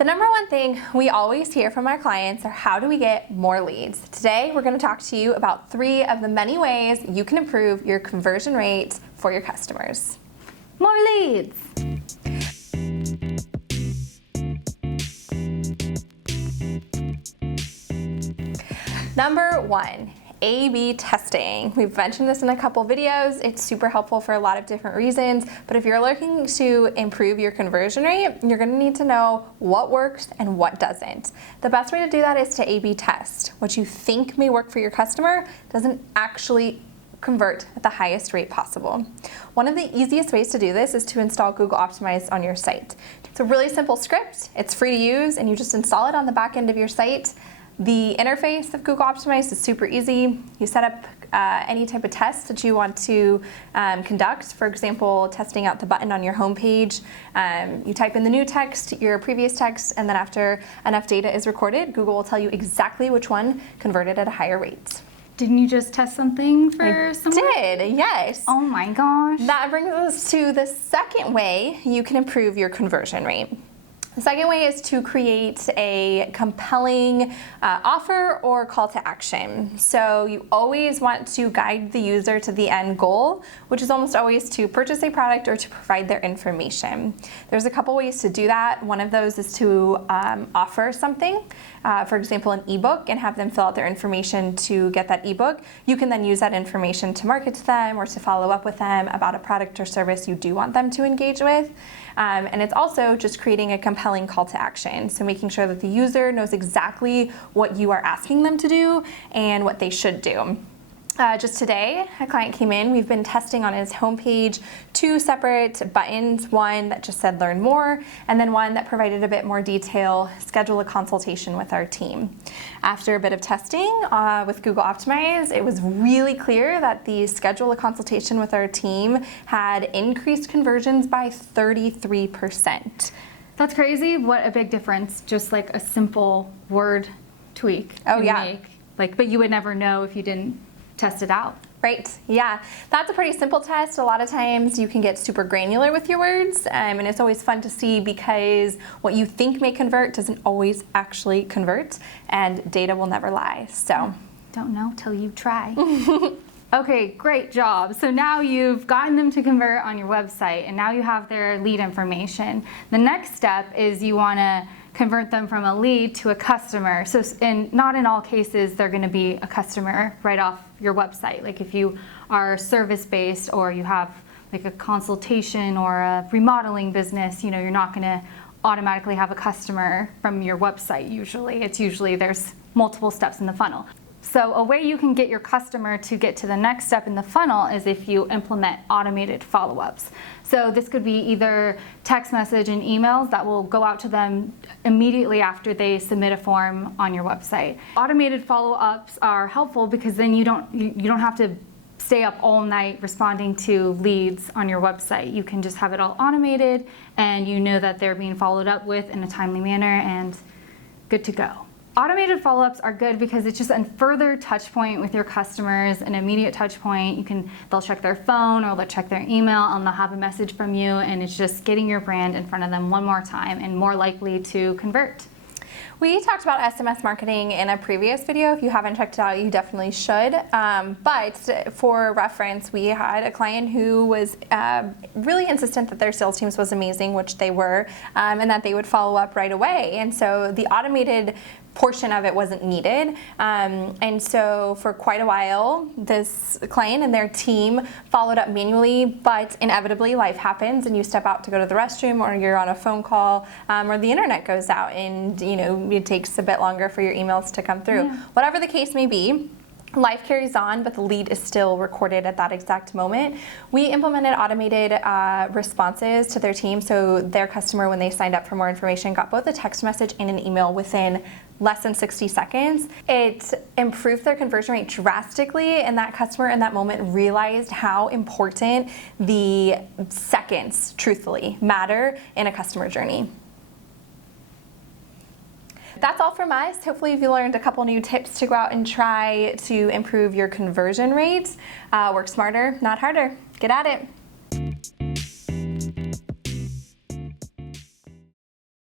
The number one thing we always hear from our clients are how do we get more leads? Today, we're going to talk to you about 3 of the many ways you can improve your conversion rate for your customers. More leads! Number 1. A/B testing. We've mentioned this in a couple videos. It's super helpful for a lot of different reasons, but if you're looking to improve your conversion rate, you're gonna need to know what works and what doesn't. The best way to do that is to A/B test. What you think may work for your customer doesn't actually convert at the highest rate possible. One of the easiest ways to do this is to install Google Optimize on your site. It's a really simple script, it's free to use, and you just install it on the back end of your site. The interface of Google Optimize is super easy. You set up any type of test that you want to conduct. For example, testing out the button on your homepage. You type in the new text, your previous text, and then after enough data is recorded, Google will tell you exactly which one converted at a higher rate. Didn't you just test something for someone? I did, yes. Oh my gosh. That brings us to the second way you can improve your conversion rate. The second way is to create a compelling offer or call to action. So you always want to guide the user to the end goal, which is almost always to purchase a product or to provide their information. There's a couple ways to do that. One of those is to offer something, for example, an ebook, and have them fill out their information to get that ebook. You can then use that information to market to them or to follow up with them about a product or service you do want them to engage with. And it's also just creating a compelling call to action. So making sure that the user knows exactly what you are asking them to do and what they should do. Just today, a client came in. We've been testing on his homepage 2 separate buttons, one that just said learn more, and then one that provided a bit more detail, schedule a consultation with our team. After a bit of testing with Google Optimize, it was really clear that the schedule a consultation with our team had increased conversions by 33%. That's crazy. What a big difference. Just like a simple word tweak can make. But you would never know if you didn't test it out. Right, yeah. That's a pretty simple test. A lot of times you can get super granular with your words, and it's always fun to see because what you think may convert doesn't always actually convert, and data will never lie, so. Don't know till you try. Okay, great job. So now you've gotten them to convert on your website, and now you have their lead information. The next step is you want to convert them from a lead to a customer. So, and not in all cases they're going to be a customer right off your website. Like if you are service-based or you have like a consultation or a remodeling business, you know, you're not going to automatically have a customer from your website usually. It's usually there's multiple steps in the funnel. So a way you can get your customer to get to the next step in the funnel is if you implement automated follow-ups. So this could be either text message and emails that will go out to them immediately after they submit a form on your website. Automated follow-ups are helpful because then you don't have to stay up all night responding to leads on your website. You can just have it all automated and you know that they're being followed up with in a timely manner and good to go. Automated follow-ups are good because it's just a further touch point with your customers, an immediate touch point. They'll check their phone or they'll check their email and they'll have a message from you, and it's just getting your brand in front of them one more time and more likely to convert. We talked about SMS marketing in a previous video. If you haven't checked it out, you definitely should. But for reference, we had a client who was really insistent that their sales teams was amazing, which they were, and that they would follow up right away. And so the automated portion of it wasn't needed. And so for quite a while, this client and their team followed up manually, but inevitably life happens and you step out to go to the restroom or you're on a phone call or the internet goes out and it takes a bit longer for your emails to come through. Yeah. Whatever the case may be, life carries on, but the lead is still recorded at that exact moment. We implemented automated responses to their team, so their customer, when they signed up for more information, got both a text message and an email within less than 60 seconds. It improved their conversion rate drastically, and that customer in that moment realized how important the seconds, truthfully, matter in a customer journey. That's all from us. Hopefully you learned a couple new tips to go out and try to improve your conversion rates. Work smarter, not harder. Get at it.